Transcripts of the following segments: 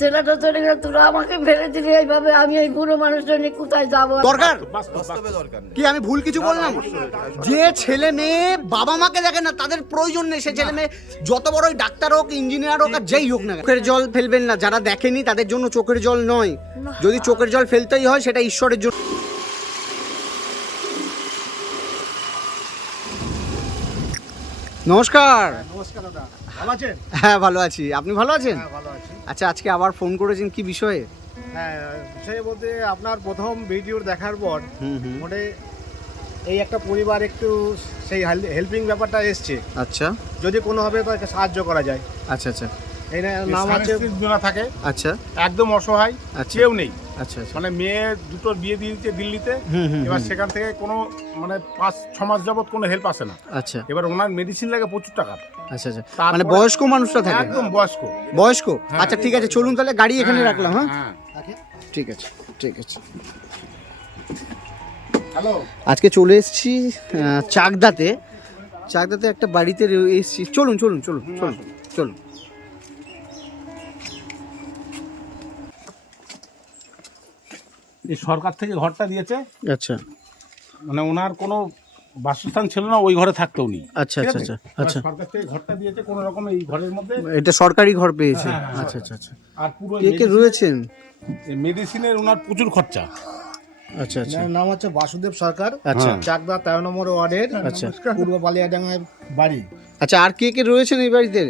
ছেলেটা চলে গেলে তোরা আমাকে ফেলে দিলি এইভাবে আমি এই বুড়ো মানুষটা নিয়ে কোথায় যাব? দরকার? বাস্তবে দরকার নেই। কি আমি ভুল কিছু বললাম? যে ছেলে মেয়ে বাবা মাকে দেখে না তাদের প্রয়োজন নেই। সে ছেলে মেয়ে যত বড়ই ডাক্তার হোক ইঞ্জিনিয়ার হোক আর যেই হোক না চোখের জল ফেলবেন না যারা দেখেনি তাদের জন্য চোখের জল নয়। যদি চোখের জল ফেলতেই হয় সেটা ঈশ্বরের জন্য। নমস্কার। নমস্কার দাদা। আছেন? হ্যাঁ ভালো আছি। আপনি ভালো আছেন? হ্যাঁ ভালো আছি। আচ্ছা আজকে আবার ফোন করেছেন কি বিষয়ে? হ্যাঁ সেই বলতে আপনার প্রথম ভিডিও দেখার পর হুম হুম। মোটে এই একটা পরিবার একটু সেই হেল্পিং ব্যাপারটা এসছে। আচ্ছা। যদি কোনোভাবে তাকে সাহায্য করা যায়। আচ্ছা আচ্ছা। এই না- নাম আছে না থাকে। আচ্ছা। একদম অসহায় আচ্ছা। কেউ নেই। আচ্ছা আচ্ছা। মানে মেয়ে দুটোর বিয়ে দিয়ে দিচ্ছে দিল্লিতে। হুম হুম এবার সেখান থেকে কোনো মানে পাঁচ ছ মাস যাবত কোনো হেল্প আসে না। আচ্ছা। এবার ওনার মেডিসিন লাগে প্রচুর টাকা আচ্ছা আচ্ছা। মানে বয়স্ক মানুষরা থাকে? একদম বয়স্ক। বয়স্ক? আচ্ছা ঠিক আছে চলুন তাহলে গাড়ি এখানে রাখলাম হ্যাঁ? হ্যাঁ। ঠিক আছে ঠিক আছে। হ্যালো। আজকে চলে এসেছি চাকদাতে। চাকদাতে একটা বাড়িতে এসেছি। চলুন চলুন চলুন চলুন চলুন। এই সরকার থেকে ঘরটা দিয়েছে। আচ্ছা। মানে ওনার কোনো বাসস্থান ছিল না ওই ঘরে থাকতেও নি আচ্ছা আচ্ছা আচ্ছা। আচ্ছা। সরকার থেকে ঘরটা দিয়েছে কোনো রকম এই ঘরের মধ্যে এটা সরকারি ঘর পেয়েছে। হ্যাঁ, হ্যাঁ, আচ্ছা আচ্ছা আচ্ছা। আর পুরো কে কে রয়েছেন? মেডিসিনের ওনার প্রচুর খরচা। আচ্ছা আচ্ছা। নাম হচ্ছে বাসুদেব সরকার। আচ্ছা। চাকদা তেরো নম্বর ওয়ার্ডের আচ্ছা। পূর্ব বালিয়াডাঙ্গার বাড়ি। আচ্ছা আর কে কে রয়েছেন এই বাড়িতে?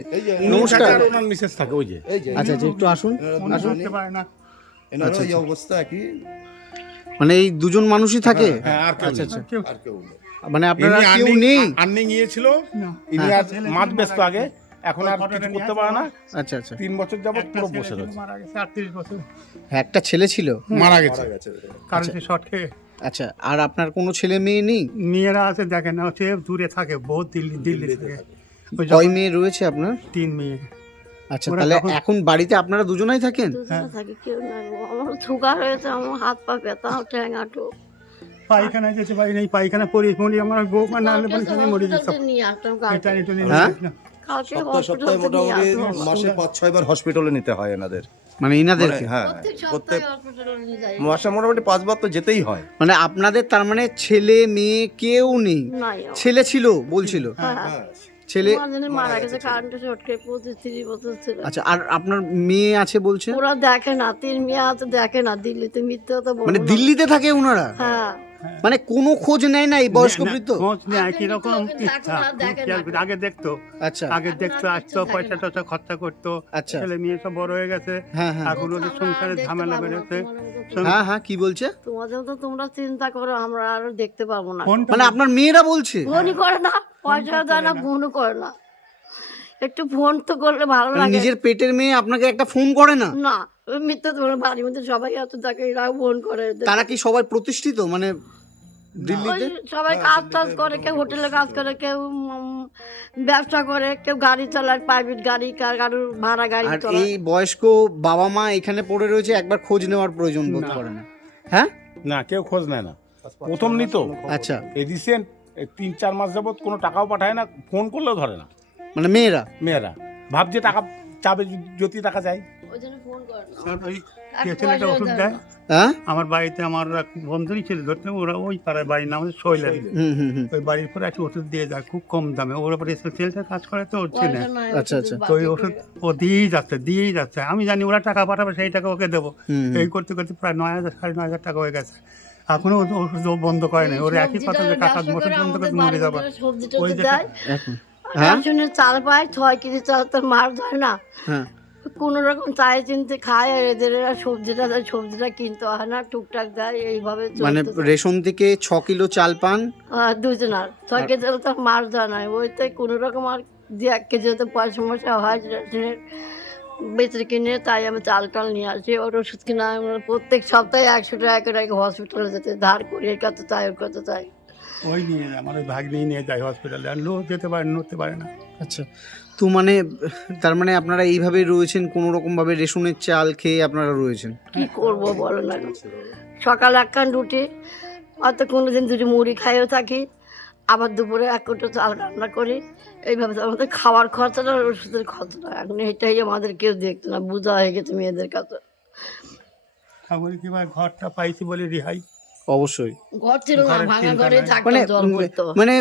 নমস্কার। ওনার মিসেস থাকে ওই যে। আচ্ছা আচ্ছা একটু আসুন। আসুন। এনারও এই অবস্থা কি মানে এই দুজন মানুষই থাকে? হ্যাঁ আর আচ্ছা আচ্ছা। আর কেউ মানে আপনারা কেউ নেই। earning গিয়েছিল ইনি আর মাছ ব্যস্ত আগে এখন আর কিছু করতে পারে না। আচ্ছা আচ্ছা। তিন বছর যাবত পুরো বসে রয়েছে। একটা ছেলে ছিল? মারা গেছে। মারা গেছে। কারেন্টে শর্ট খেয়ে। আচ্ছা আর আপনার কোনো ছেলে মেয়ে নেই? মেয়েরা আছে দেখেন না হচ্ছে দূরে থাকে বহুত দিল্লি দিল্লি থেকে। কয় মেয়ে রয়েছে আপনার? তিন মেয়ে। আচ্ছা তাহলে এখন বাড়িতে আপনারা দুজনাই থাকেন? দুজনে থাকি কেউ নাই। আমার সুগার হয়েছে আমার হাত পা ব্যথা ঠ্যাং আটো পায়খানা যেতে পারি নাই পায়খানা পরি মরি আমার বৌমা না হলে পায়খানা মরে যেত এটা এটা নিয়ে সপ্তাহে সপ্তাহে মোটামুটি মাসে পাঁচ ছয় বার হসপিটালে নিতে হয় এনাদের। মানে ইনাদেরকে মানে, হ্যাঁ প্রত্যেক মাসে মোটামুটি পাঁচবার তো যেতেই হয়। মানে আপনাদের তার মানে ছেলে মেয়ে কেউ নেই। ছেলে ছিল বলছিল। হ্যাঁ। হ্যাঁ। ছেলে মারা গেছে কারেন্টে শর্টকে পঁচিশ বছর ছিল। আচ্ছা আর আপনার মেয়ে আছে বলছেন? ওরা দেখে না তিন মেয়ে আছে দেখে না দিল্লিতে মিথ্যে তো মানে দিল্লিতে থাকে ওনারা হ্যাঁ। মানে কোনো খোঁজ নেয় না এই বয়স্ক বৃদ্ধ? খোঁজ নেয় কীরকম এখন ইচ্ছা আগে দেখতো আচ্ছা। আগে দেখতো আসতো পয়সা টয়সা খরচা করতো আচ্ছা। ছেলে মেয়ে সব বড় হয়ে গেছে হ্যাঁ হ্যাঁ। এখন ওদের সংসারে ঝামেলা বেড়েছে। হ্যাঁ হ্যাঁ কি বলছে? তোমাদের তো তোমরা চিন্তা করো আমরা আর দেখতে পাবো না। মানে আপনার মেয়েরা বলছে? ফোনই করে না পয়সা দেয় না। ফোনও করে না। একটু ফোন তো করলে ভালো মানে লাগে। নিজের পেটের মেয়ে আপনাকে একটা ফোন করে না? না মিথ্যে তোমার বাড়ির মধ্যে সবাই এত এরা ফোন করে। তারা কি সবাই প্রতিষ্ঠিত? মানে দিল্লিতে? সবাই কাজ টাজ করে কেউ হোটেলে কাজ করে কেউ ব্যবসা করে কেউ গাড়ি চালায় প্রাইভেট গাড়ি কার কারোর ভাড়া গাড়ি আর এই বয়স্ক বাবা মা এখানে পড়ে রয়েছে একবার খোঁজ নেওয়ার প্রয়োজন বোধ করে না। হ্যাঁ? না কেউ খোঁজ নেয় না। প্রথম নিত। আচ্ছা। এই রিসেন্ট তিন চার মাস যাবত কোনো টাকাও পাঠায় না ফোন করলেও ধরে না। মানে মেয়েরা? মেয়েরা। ভাবছে টাকা চাবে যদি টাকা যায়। না হ্যাঁ আমার বাড়িতে আমার বন্ধুরই ছিল ধরতে ওরা ওই পাড়ার বাড়ির নাম হচ্ছে শৈলেন। হুম হুম হুম। ওই বাড়ির পরে একটা ওষুধ দিয়ে যায় খুব কম দামে। ওর উপরে ছেলেটা কাজ করে তো পয়সা নাই, আচ্ছা, আচ্ছা। তো ওই ওষুধ ও দিয়েই যাচ্ছে দিয়েই যাচ্ছে। আমি জানি ওরা টাকা পাঠাবে সেই টাকা ওকে দেবো। এই করতে করতে প্রায় নয় হাজার সাড়ে নয় হাজার টাকা হয়ে গেছে। এখনও ওষুধ ও বন্ধ করে নাই। ওর একই কথা যে টাকা ওষুধ করে বন্ধ করে মরে যাবে। ওই যে হ্যাঁ? চাল পায় ছয় কেজি চাল তো মার ধরে না। হ্যাঁ। কোনো রকম চাই চিনতে খায় আর এদের সবজিটা দেয় সবজিটা কিনতে হয় না টুকটাক দেয় এইভাবে মানে। রেশন থেকে ছ কিলো চাল পান? দুজনার। ছয় কেজি তো মার দেওয়া নয় ওইতে কোনো রকম আর দু এক কেজি তো পয়সা মশা হয় রেশনের বেচে কিনে তাই আমি চাল টাল নিয়ে আসি। ওর ওষুধ কিনা আমরা প্রত্যেক সপ্তাহে একশো টাকা করে হসপিটালে যেতে ধার করি এর কত চাই ওর কত চাই। ওই নিয়ে আমার ভাগ নিয়ে নিয়ে যায় হসপিটালে আর লো যেতে পারে নড়তে পারে না। আচ্ছা। তো মানে তার মানে আপনারা এইভাবে রয়েছেন কোনো রকম ভাবে রেশনের চাল খেয়ে আপনারা রয়েছেন? কি করব বলো না সকালে একখান রুটি হয়তো কোনো দিন দুটি মুড়ি খাইও থাকি আবার দুপুরে এক কোটো চাল রান্না করি। এইভাবে তো আমাদের খাওয়ার খরচাটা আর ওষুধের খরচাটা। এখন এটাই আমাদের কেউ দেখতো না বোঝা হয়ে গেছে মেয়েদের কাছে ঠাকুর কি ভাই ঘরটা পাইছি বলে রিহাই। অবশ্যই। মানে মানে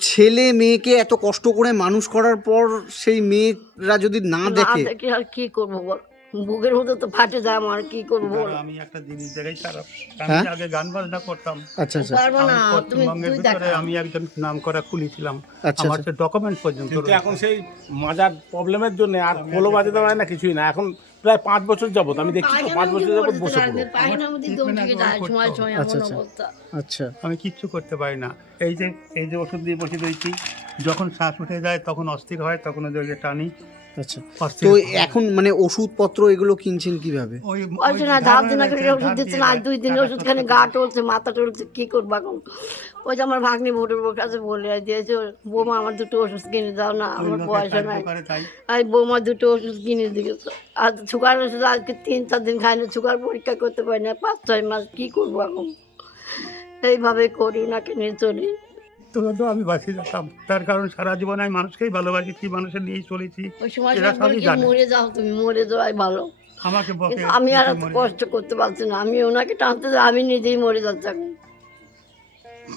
ছেলে মেয়েকে এত কষ্ট করে মানুষ করার পর সেই মেয়েরা যদি না দেখে আর কি করব বল? বুকের মধ্যে তো ফাটে যায় আমার কি করব আমি একটা জিনিস জায়গায় খারাপ আমি হ্যাঁ? আগে গান বাজনা করতাম। আচ্ছা আচ্ছা। পারব না আমি তুমি তুই দেখা। আমি একজন নাম করা কুলি ছিলাম। আচ্ছা, আমার আচ্ছা। তো ডকুমেন্ট পর্যন্ত কিন্তু এখন সেই মাজার প্রবলেমের জন্য আর খোলো বাজাতে পারে না কিছুই না। এখন প্রায় পাঁচ বছর যাবত আমি দেখছি তো পাঁচ বছর যাবত বসে পড়ো। আচ্ছা, আচ্ছা। আচ্ছা। আমি কিচ্ছু করতে পারি না। এই যে এই যে ওষুধ দিয়ে বসে রয়েছি যখন শ্বাস উঠে যায় তখন অস্থির হয় তখন ওদের যে টানি আচ্ছা। তো এখন মানে ওষুধপত্র এগুলো কিনছেন কীভাবে? ওই বলছে না ধার ধাপ করে ওষুধ দিচ্ছে না দুই দিন ওষুধ খানে গা টলছে মাথা টলছে কি করব এখন? ওই যে আমার ভাগ্নি ভোটের কাছে বলে দিয়েছে বৌমা আমার দুটো ওষুধ কিনে দাও না আমার পয়সা নাই। আমি বৌমা দুটো ওষুধ কিনে দিয়েছে আর সুগার ওষুধ আজকে তিন চার দিন খাই না সুগার পরীক্ষা করতে পারি না পাঁচ ছয় মাস কি করব এখন? এইভাবে করি ওনাকে নিয়ে চলি। তো তো আমি বাঁচিয়ে যেতাম তার কারণ সারা জীবন আমি মানুষকেই ভালোবাসি মানুষের নিয়েই চলেছি ওই সময়। মরে যাও তুমি মরে যাওয়াই ভালো। আমাকে আমি আর কষ্ট করতে পারছি না। আমি ওনাকে টানতে যাই, আমি নিজেই মরে যাচ্ছি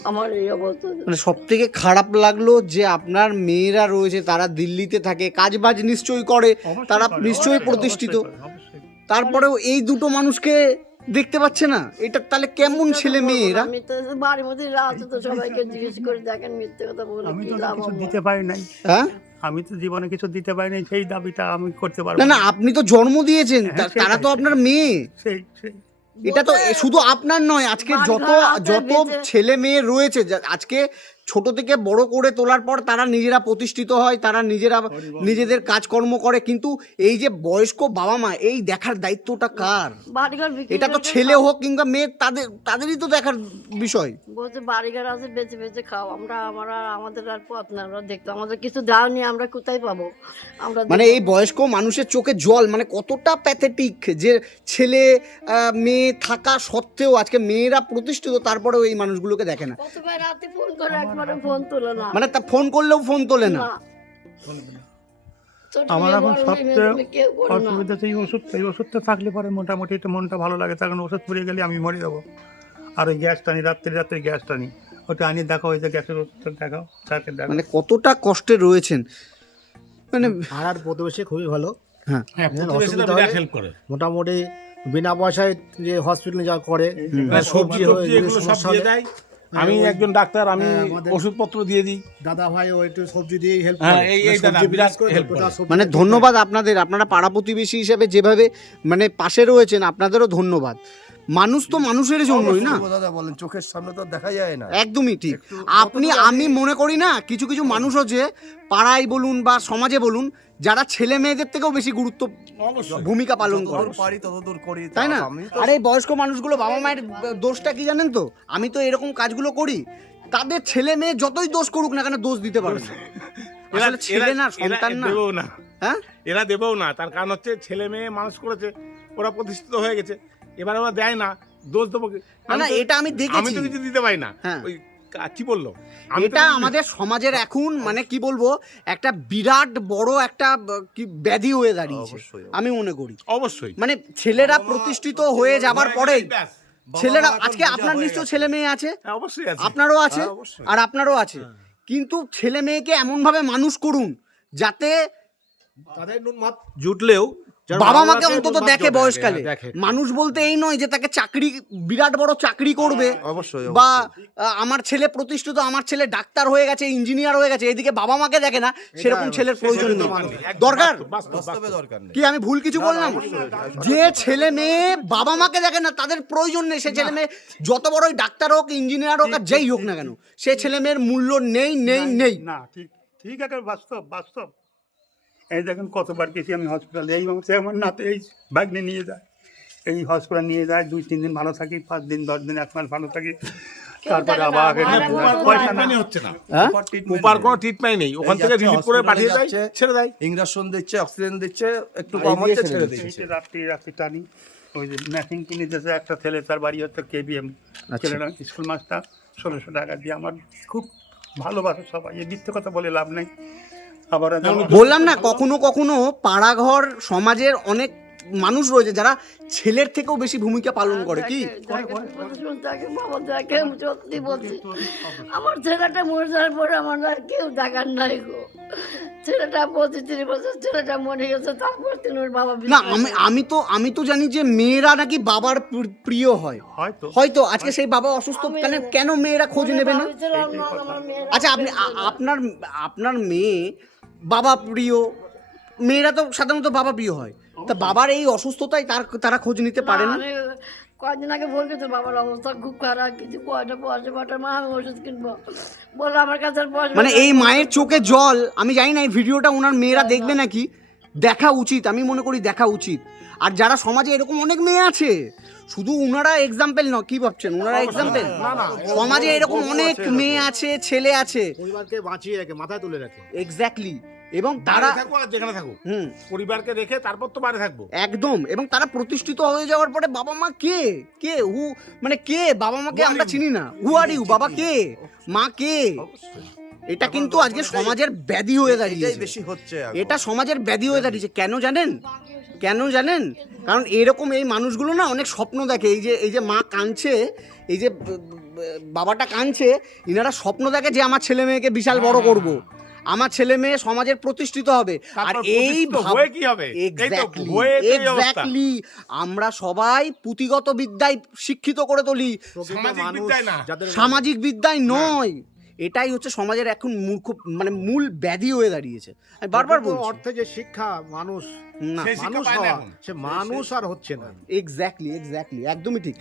আমার এই অবস্থা। মানে সব থেকে খারাপ লাগল যে আপনার মেয়েরা রয়েছে তারা দিল্লিতে থাকে কাজ বাজ নিশ্চয়ই করে তারা নিশ্চয়ই প্রতিষ্ঠিত। তারপরেও এই দুটো মানুষকে দেখতে পাচ্ছে না। এটা তাহলে কেমন ছেলে মেয়ে এরা আমি তো বাড়ির মধ্যে তো সবাইকে জিজ্ঞেস করে দেখেন মিথ্যে কথা বলে আমি তো কিছু দিতে পারি নাই। হ্যাঁ? আমি তো জীবনে কিছু দিতে পারি নাই সেই দাবিটা আমি করতে পারব না না আপনি তো জন্ম দিয়েছেন হ্যাঁ, তারা তো আপনার মেয়ে। সেই সেই এটা তো শুধু আপনার নয় আজকে যত যত ছেলে মেয়ে রয়েছে আজকে ছোট থেকে বড় করে তোলার পর তারা নিজেরা প্রতিষ্ঠিত হয় তারা নিজেরা নিজেদের কাজকর্ম করে। কিন্তু এই যে বয়স্ক বাবা মা এই দেখার দায়িত্বটা কার? এটা তো ছেলে হোক কিংবা মেয়ে তাদের তাদেরই তো দেখার বিষয়। বলছে বাড়িঘর আছে বেঁচে বেঁচে খাও। আমরা আমরা আমাদের আর পথ না আমরা দেখতো আমাদের কিছু দাওনি আমরা কোথায় পাবো? আমরা মানে এই বয়স্ক মানুষের চোখে জল মানে কতটা প্যাথেটিক যে ছেলে মেয়ে থাকা সত্ত্বেও আজকে মেয়েরা প্রতিষ্ঠিত তারপরেও এই মানুষগুলোকে দেখে না। রাতে ফোন করে একবারে ফোন তোলে না। মানে তা ফোন করলেও ফোন তোলে না। আমার এখন সবচেয়ে। অসুবিধা সেই ওষুধ এই ওষুধটা থাকলে পরে মোটামুটি একটু মনটা ভালো লাগে তখন ওষুধ পড়ে গেলে আমি মরে যাব। আর ওই গ্যাস টানি রাত্রে রাত্রে গ্যাস টানি। ওটা আনি দেখো ওই যে গ্যাসের ওষুধটা দেখাও তাকে দেখো মানে কতটা কষ্টে রয়েছেন। মানে ভাড়ার প্রতিবেশী খুবই ভালো। হ্যাঁ। হ্যাঁ হেল্প করে। মোটামুটি বিনা পয়সায় যে হসপিটালে যা করে সবজি হয়ে সবজি সব সমস্যা আমি একজন ডাক্তার আমি হ্যাঁ, ওষুধপত্র দিয়ে দিই। দাদা ভাই ও একটু সবজি দিয়ে হেল্প হ্যাঁ, করে এই- এই মানে দাদা সবজি বিরাট বিরাট করে হেল্প করে। মানে ধন্যবাদ আপনাদের আপনারা পাড়া প্রতিবেশী হিসেবে যেভাবে মানে পাশে রয়েছেন আপনাদেরও ধন্যবাদ। মানুষ তো মানুষের জন্যই না? দাদা বলেন চোখের সামনে তো দেখা যায় না। একদমই ঠিক। আপনি আমি মনে করি না কিছু কিছু মানুষ আছে পাড়ায় বলুন বা সমাজে বলুন যারা ছেলে মেয়েদের থেকেও বেশি গুরুত্ব ভূমিকা পালন করে। পারি ততদূর করি। তাই না? আর এই বয়স্ক মানুষগুলো বাবা মায়ের দোষটা কি জানেন তো? আমি তো এরকম কাজগুলো করি তাদের ছেলে মেয়ে যতই দোষ করুক না কেন দোষ দিতে পারে না। এরা আসলে ছেলে না সন্তান না। না। হ্যাঁ? এরা দেবেও না। তার কারণ হচ্ছে ছেলে মেয়ে মানুষ করেছে ওরা প্রতিষ্ঠিত হয়ে গেছে। এবার ওরা দেয় না দোষ দেবো? না আমি এটা আমি আমি দেখেছি। তো কিছু দিতে পারি না। হ্যাঁ। ওই কি বলল। এটা আমাদের সমাজের এখন মানে কি বলব একটা বিরাট বড় একটা কি ব্যাধি হয়ে দাঁড়িয়েছে। অবশ্যই, আমি মনে করি। অবশ্যই। মানে ছেলেরা প্রতিষ্ঠিত হয়ে যাবার পরে ছেলেরা আজকে আপনার নিশ্চয় ছেলে মেয়ে আছে? হ্যাঁ অবশ্যই আপনারও আছে? হ্যাঁ, আর আপনারও আছে। কিন্তু ছেলে মেয়েকে এমন ভাবে মানুষ করুন যাতে তাদের নুন মাত জুটলেও বাবা মাকে অন্তত দেখে বয়সকালে মানুষ বলতে এই নয় যে তাকে চাকরি বিরাট বড় চাকরি করবে। অবশ্যই বা আমার ছেলে প্রতিষ্ঠিত আমার ছেলে ডাক্তার হয়ে গেছে ইঞ্জিনিয়ার হয়ে গেছে এদিকে বাবা মাকে দেখে না সেরকম ছেলের প্রয়োজন নেই। দরকার? কি আমি ভুল কিছু বললাম? যে ছেলে মেয়ে বাবা মাকে দেখে না তাদের প্রয়োজন নেই। সে ছেলে মেয়ে যত বড়ই ডাক্তার হোক ইঞ্জিনিয়ার হোক আর যেই হোক না কেন সে ছেলে মেয়ের মূল্য নেই নেই নেই। না ঠিক ঠিক আছে বাস্তব বাস্তব। এই দেখেন কতবার গেছি আমি হসপিটালে এই সে আমার নাতে এই ব্যাগনে নিয়ে যায়। এই হসপিটাল নিয়ে যায় দুই তিন দিন ভালো থাকি পাঁচ দিন দশ দিন এক মাস ভালো থাকি। তারপরে আবার আমার এখানে এখন উপার কোনো পয়সা না। হচ্ছে না। হ্যাঁ? Proper treatment উপার কোনো ট্রিটমেন্ট নেই। ওখান থেকে রিলিফ করে পাঠিয়ে দেয় ছেড়ে দেয়। ইঞ্জেকশন দিচ্ছে অক্সিজেন দিচ্ছে একটু কম হচ্ছে ছেড়ে দিচ্ছে। রাত্রি রাত্রি টানি। ওই যে মেশিন কিনে দিয়েছে একটা ছেলে তার বাড়ি হচ্ছে কেবিএম আচ্ছা। ছেলেটা স্কুল মাস্টার ষোলোশো টাকা দিয়ে। আমার খুব ভালোবাসে সবাই। এই মিথ্যে কথা বলে লাভ নেই। আবার বললাম না কখনো কখনো পাড়াঘর সমাজের অনেক মানুষ রয়েছে যারা ছেলের থেকেও বেশি ভূমিকা পালন করে। কি? সত্যি বলছি আমার ছেলেটা মরে যাওয়ার পরে আমার কেউ দেখার নাই গো। ছেলেটা পঁচিশ বছর ছেলেটা মরে গেছে তারপর তিনি ওর বাবা না আমি আমি তো আমি তো জানি যে মেয়েরা নাকি বাবার প্রিয় হয়। হয়তো। হয়তো আজকে সেই বাবা অসুস্থ কেন কেন মেয়েরা খোঁজ নেবে না? আচ্ছা আপনি আপনার আপনার মেয়ে বাবা প্রিয় মেয়েরা তো সাধারণত বাবা প্রিয় হয়। তা বাবার এই অসুস্থতায় তার তারা খোঁজ নিতে পারে না? কয়েকদিন আগে বলছে তো বাবার অবস্থা খুব খারাপ কিছু কয়টা পয়সা পাঠার মা আমি ওষুধ কিনবো। বলল আমার কাছে পয়সা মানে এই মায়ের চোখে জল আমি জানি না এই ভিডিওটা ওনার মেয়েরা দেখবে নাকি দেখা উচিত আমি মনে করি দেখা উচিত আর যারা সমাজে এরকম অনেক মেয়ে আছে শুধু ওনারা এক্সাম্পল নয় কি ভাবছেন ওনারা এক্সাম্পল সমাজে এরকম অনেক মেয়ে আছে ছেলে আছে পরিবারকে বাঁচিয়ে রাখে মাথায় তুলে রাখে এক্স্যাক্টলি এবং তারা থাকব আর যেখানে থাকুক হুম। পরিবারকে রেখে তারপর তো বাইরে থাকব। একদম এবং তারা প্রতিষ্ঠিত হয়ে যাওয়ার পরে বাবা মা কে? কে? হু মানে কে? বাবা মাকে আমরা চিনি না। হু আর ইউ বাবা কে? মা কে? এটা কিন্তু আজকে সমাজের ব্যাধি হয়ে এটাই দাঁড়িয়েছে। বেশি হচ্ছে এটা সমাজের ব্যাধি হয়ে দাঁড়িয়েছে। কেন জানেন? কেন জানেন? কারণ এরকম এই মানুষগুলো না অনেক স্বপ্ন দেখে। এই যে এই যে মা কাঁদছে এই যে বাবাটা কাঁদছে ইনারা স্বপ্ন দেখে যে আমার ছেলে মেয়েকে বিশাল বড় করব। আমার ছেলে মেয়ে সমাজের প্রতিষ্ঠিত হবে। আর এই হয়ে কি হবে? exactly। আমরা সবাই পুঁথিগত বিদ্যায় শিক্ষিত করে তুলি। সামাজিক বিদ্যায় নয়। এটাই হচ্ছে সমাজের এখন মূর্খ মানে মূল ব্যাধি হয়ে দাঁড়িয়েছে। আমি বারবার বলছি। অর্থে যে শিক্ষা মানুষ না। মানুষ হওয়া সে মানুষ আর হচ্ছে না। এক্স্যাক্টলি এক্স্যাক্টলি একদমই ঠিক।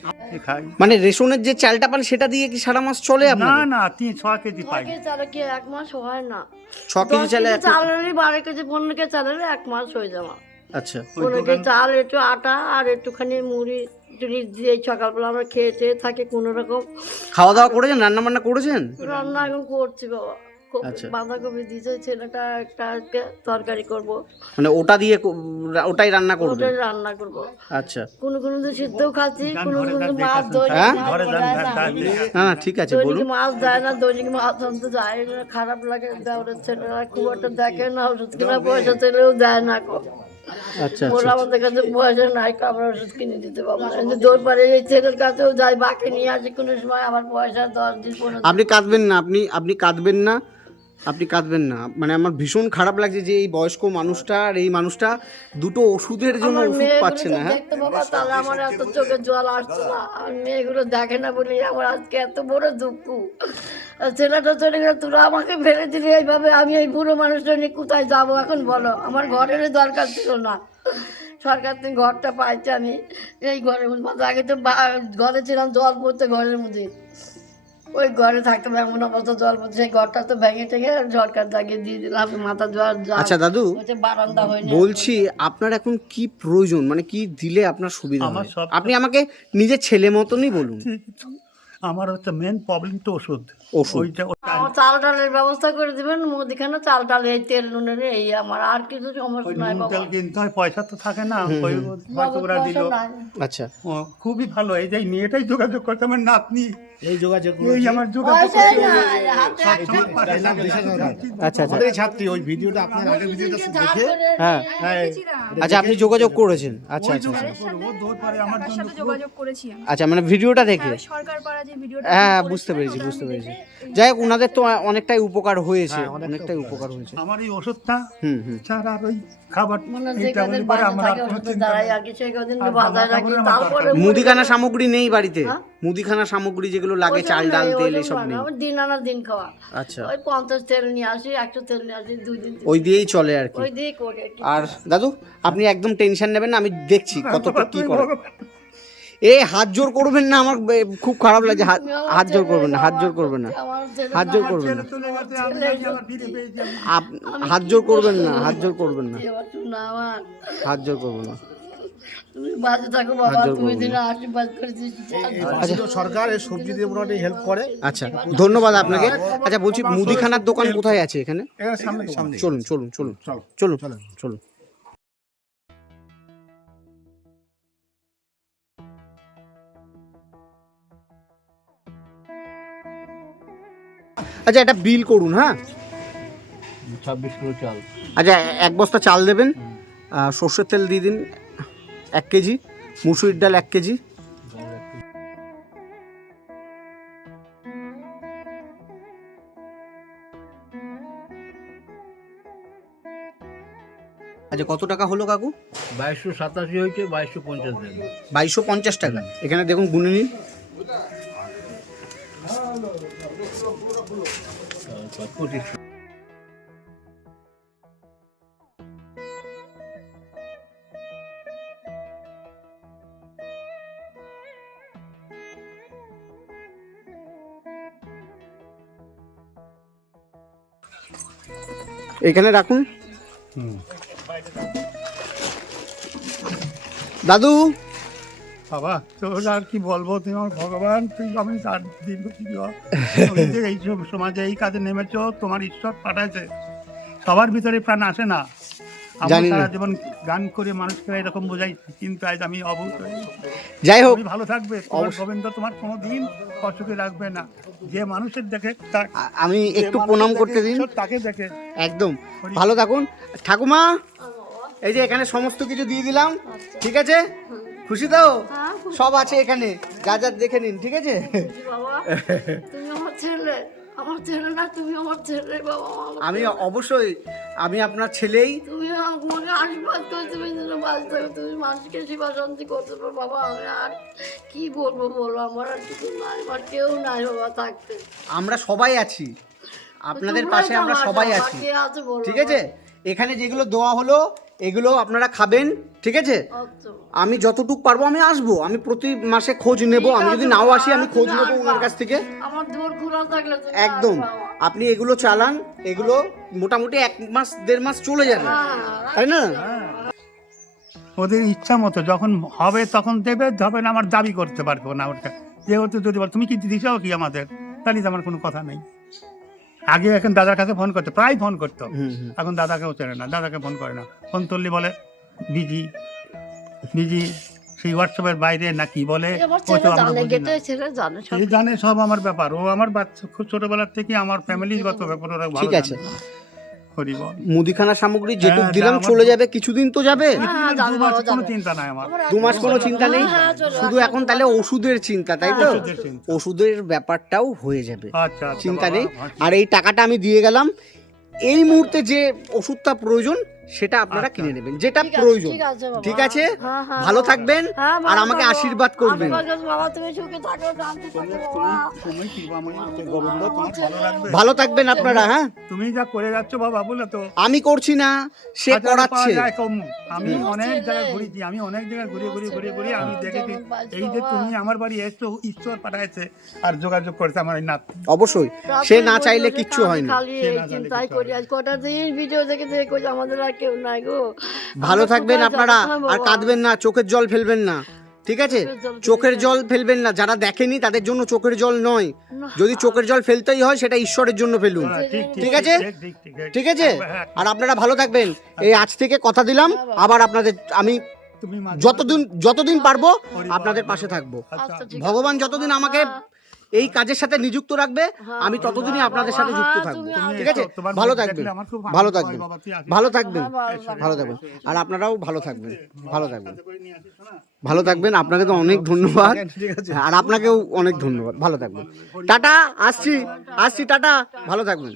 মানে রেশনের যে চালটা পান সেটা দিয়ে কি সারা মাস চলে না আপনার না তিন ছ কেজি পাই। চালে কি এক মাস হয় না? ছ কেজি চালে কেজি এক- চাল হলে বারো কেজি পনেরো কেজি চাল হলে এক মাস হয়ে যাওয়া। আচ্ছা। পনেরো কেজি চাল একটু আটা আর একটুখানি মুড়ি। টুড়ি দিয়ে সকালবেলা আমরা খেয়ে টেয়ে থাকি কোনো রকম খাওয়া দাওয়া করেছেন? রান্না বান্না করেছেন? রান্না এখন করছি বাবা। আচ্ছা। বাঁধাকপি দিয়েছে ছেলেটা একটা তরকারি করব। মানে ওটা দিয়ে ওটাই রান্না করবেন ওটাই রান্না করব। আচ্ছা। কোনো কোনো দিন সিদ্ধও খাচ্ছি কোনো কোনো দিন মাছ। দৈনিক হ্যাঁ? না। না ঠিক আছে বলুন। মাছ দেয় না দৈনিক মাছ আনতে যায় না খারাপ লাগে দেওয়ার ছেলেরা খুব একটা দেখে না ওষুধ কিনা পয়সা চাইলেও দেয় না। কো আচ্ছা ওরা আচ্ছা। আমাদের কাছে পয়সা নাই আমরা ওষুধ কিনে দিতে পারব না। কিন্তু দৌড় পারে এই ছেলের কাছেও যাই বাকি নিয়ে আসি কোনো সময় আমার পয়সা দশ দিন পনেরো আপনি কাঁদবেন না আপনি আপনি কাঁদবেন না। আপনি কাঁদবেন না। মানে আমার ভীষণ খারাপ লাগছে যে এই বয়স্ক মানুষটা আর এই মানুষটা দুটো ওষুধের জন্য ওষুধ পাচ্ছে না হ্যাঁ? বাবা তাহলে আমার এত চোখে জল আসছে না। আর মেয়েগুলো দেখে না বলি আমার আজকে এত বড় দুঃখ। ছেলেটা চলে গেলে তোরা আমাকে ফেলে দিলি এইভাবে আমি এই বুড়ো মানুষটা নিয়ে কোথায় যাব? এখন বলো আমার ঘরের দরকার ছিল না। সরকার থেকে ঘরটা পাইছি আমি এই ঘরের মধ্যে। আগে তো ঘরে ছিলাম জল পড়তে ঘরের মধ্যে। ওই ঘরে থাকতাম এমন অবস্থা জল পড়ছে সেই ঘরটা তো ভেঙে টেঙে সরকার দাগিয়ে দিয়ে দিলাম মাথা জল আচ্ছা দাদু বারান্দা হয়নি বলছি আপনার এখন কি প্রয়োজন? মানে কি দিলে আপনার সুবিধা হয়? আপনি আমাকে নিজের ছেলে মতনই বলুন। আমার হচ্ছে মেন প্রবলেম তো ওষুধ। ওষুধ। চাল ডালের ব্যবস্থা করে দিবেন মুদিখানা চাল ডাল এই তেল নুনের এই আমার আর কিছু সমস্যা নাই তেল কিনতে হয় পয়সা তো থাকে না ওরা দিল। আচ্ছা। ও, খুবই ভালো এই যে এই মেয়েটাই যোগাযোগ করতে আমার নাতনি। এই যোগাযোগ এই আমার যোগাযোগ। আচ্ছা আচ্ছা। ছাত্রী ওই ভিডিওটা আপনার আগের ভিডিওটা দেখে হ্যাঁ। হ্যাঁ। আচ্ছা আপনি যোগাযোগ করেছেন? আচ্ছা আচ্ছা আচ্ছা। আমার সাথে যোগাযোগ করেছি আচ্ছা মানে ভিডিওটা দেখে? হ্যাঁ, সরকার পাড়া যে ভিডিওটা হ্যাঁ বুঝতে পেরেছি বুঝতে পেরেছি। যাই হোক ওনাদের তো অনেকটাই উপকার হয়েছে হ্যাঁ, অনেকটাই উপকার হয়েছে। আমার এই ওষুধটা হুম হুম। ছাড়া ওই খাবার মানে। মুদিখানা সামগ্রী নেই বাড়িতে। হ্যাঁ? মুদিখানা সামগ্রী যেগুলো লাগে চাল ডাল তেল এসব নেই। আমার দিন আনা দিন খাওয়া। আচ্ছা। ওই পঞ্চাশ তেল নিয়ে আসি একশো তেল নিয়ে আসি দুই দিন ওই দিয়েই চলে আর কি। ওই দিয়ে করি আর কি। আর দাদু আপনি একদম টেনশন নেবেন না আমি দেখছি কতটা কি করে। এ হাত জোর করবেন না আমার বে- খুব খারাপ লাগছে। হাত হাত জোর করবেন না হাত জোর করবেন না। হাত জোর করবেন না। হাত জোর করবেন না হাত জোর করবেন না। হাত জোর করবেন না। তুমি বাজে থাকো বাবা হাত জোর তুমি করব দিন আশীর্বাদ করে দিস। আচ্ছা। সরকার সবজি দিয়ে মোটামুটি হেল্প করে। আচ্ছা ধন্যবাদ আপনাকে। আচ্ছা বলছি মুদিখানার দোকান কোথায় আছে এখানে? এখানে সামনে। সামনে চলুন চলুন। চলুন চলুন চলুন। আচ্ছা এটা বিল করুন হ্যাঁ? ছাব্বিশ কিলো চাল। আচ্ছা এক বস্তা চাল দেবেন সর্ষের তেল দিয়ে দিন এক কেজি মুসুরির ডাল এক কেজি। আচ্ছা কত টাকা হলো কাকু? বাইশশো সাতাশি হয়েছে বাইশশো পঞ্চাশ বাইশশো পঞ্চাশ টাকা। এখানে দেখুন গুনে নিন। এখানে রাখুন। দাদু। বাবা তোর আর কি বলব? তুমি আমার ভগবান তুই আমি তার দীর্ঘ এই সমাজে এই কাজে নেমেছো তোমার ঈশ্বর পাঠাইছে। সবার ভিতরে প্রাণ আসে না। আমি সারা জীবন গান করে মানুষকে এরকম বোঝাই কিন্তু আজ আমি অবুত যাই হোক ভালো থাকবে। গোবিন্দ তোমার কোনো দিন অসুখে রাখবে না। যে মানুষের দেখে তা- আ- আমি একটু প্রণাম করতে দিন। তাকে দেখে। একদম। ভালো থাকুন। ঠাকুমা এই যে এখানে সমস্ত কিছু দিয়ে দিলাম। ঠিক আছে? খুশি তো? হ্যাঁ সব আছে এখানে। যা যা দেখে নিন ঠিক আছে? বাবা। তুমি আমার ছেলে। আমার ছেলে না তুমি আমার ছেলে বাবা আমি অবশ্যই আমি আপনার ছেলেই। তুমি আমাকে আশীর্বাদ করে তুমি যেন বাঁচতে তুমি মানুষকে সেবা শান্তি করতে পারো। বাবা আমি আর কি বলব বলো? আমার আর কিছু নাই আমার কেউ নাই বাবা থাকতে। আমরা সবাই আছি। আপনাদের পাশে আমরা সবাই আছি। ঠিক আছে? এখানে যেগুলো দেওয়া হলো এগুলো আপনারা খাবেন ঠিক আছে? আচ্ছা। আমি যতটুকু পারব আমি আসব। আমি প্রতি মাসে খোঁজ নেব। আমি যদি নাও আসি আমি খোঁজ নেব ওনার কাছ থেকে। একদম। আপনি এগুলো চালান এগুলো মোটামুটি এক মাস দেড় মাস চলে যাবে। হ্যাঁ, তাই না? ওদের ইচ্ছা মতো যখন হবে তখন দেবে হবে না আমার দাবি করতে পারব না ওটা। যেহেতু যদি তুমি কি দিশাও কি আমাদের? তাহলে তো আমার কোনো কথা নেই। আগে এখন দাদার কাছে ফোন করতো প্রায় ফোন করতো। এখন দাদাকেও চেনে না দাদাকে ফোন করে না। ফোন তুললি বলে বিজি বিজি সেই হোয়াটসঅ্যাপের বাইরে না। কি বলে জানে সব। আমার ব্যাপার। ও আমার বাচ্চা খুব ছোটবেলার থেকে আমার ফ্যামিলিগত ব্যাপার ওরা ভালো ঠিক আছে। বল মুদিখানা সামগ্রী যেটুক হ্যাঁ, দিলাম চলে যাবে কিছুদিন তো যাবে? হ্যাঁ, দু মাস কোনো চিন্তা নাই আমার। দু মাস কোনো চিন্তা নেই? হ্যাঁ, শুধু আচ্ছা, এখন তাহলে ওষুধের চিন্তা তাই তো? ওষুধের ব্যাপারটাও হয়ে যাবে। আচ্ছা আচ্ছা চিন্তা নেই। আচ্ছা। আর এই টাকাটা আমি দিয়ে গেলাম। এই মুহূর্তে যে ওষুধটা প্রয়োজন সেটা আপনারা আচ্ছা। কিনে নেবেন যেটা প্রয়োজন। ঠিক আছে আছে? হ্যাঁ, হ্যাঁ, ভালো থাকবেন হ্যাঁ, আর আমাকে আশীর্বাদ করবেন। ভালো থাকবেন আপনারা হ্যাঁ? তুমি যা করে যাচ্ছ বাবা বলে তো। আমি করছি না সে করাচ্ছে। আমি অনেক জায়গায় ঘুরেছি আমি অনেক জায়গায় ঘুরে ঘুরে ঘুরে ঘুরে আমি। দেখেছি। এই যে তুমি আমার বাড়ি এসছো ঈশ্বর পাঠাইছে আর যোগাযোগ করেছে আমার এই নাত অবশ্যই। সে না চাইলে কিচ্ছু হয় না। সে না চাইলে করি আজ কটা দিন ভিডিও দেখে দেখে কই আমাদের আর কেউ নাই গো। ভালো থাকবেন আপনারা হ্যাঁ আর কাঁদবেন না চোখের জল ফেলবেন না ঠিক আছে? চোখের জল ফেলবেন না। যারা দেখেনি তাদের জন্য চোখের জল নয়। যদি চোখের জল ফেলতেই হয় সেটা ঈশ্বরের জন্য ফেলুন হ্যাঁ, ঠিক আছে? ঠিক, আছে? হ্যাঁ, আর আপনারা ভালো থাকবেন। এই আজ থেকে কথা দিলাম। আবার আপনাদের আমি যতদিন যতদিন পারব আপনাদের পাশে থাকব। আচ্ছা ভগবান যতদিন আমাকে এই কাজের সাথে নিযুক্ত রাখবে হ্যাঁ, আমি ততদিনই আপনাদের সাথে যুক্ত হ্যাঁ, থাকব। ঠিক আছে? ভালো থাকবেন ভালো থাকবেন। ভালো থাকবেন হ্যাঁ, ভালো থাকবেন। আর আপনারাও ভালো থাকবেন ভালো থাকবেন। না ভালো থাকবেন আপনাকে তো অনেক ধন্যবাদ। আর আপনাকেও অনেক ধন্যবাদ ভালো থাকবেন। টাটা আসছি আসছি টাটা ভালো থাকবেন।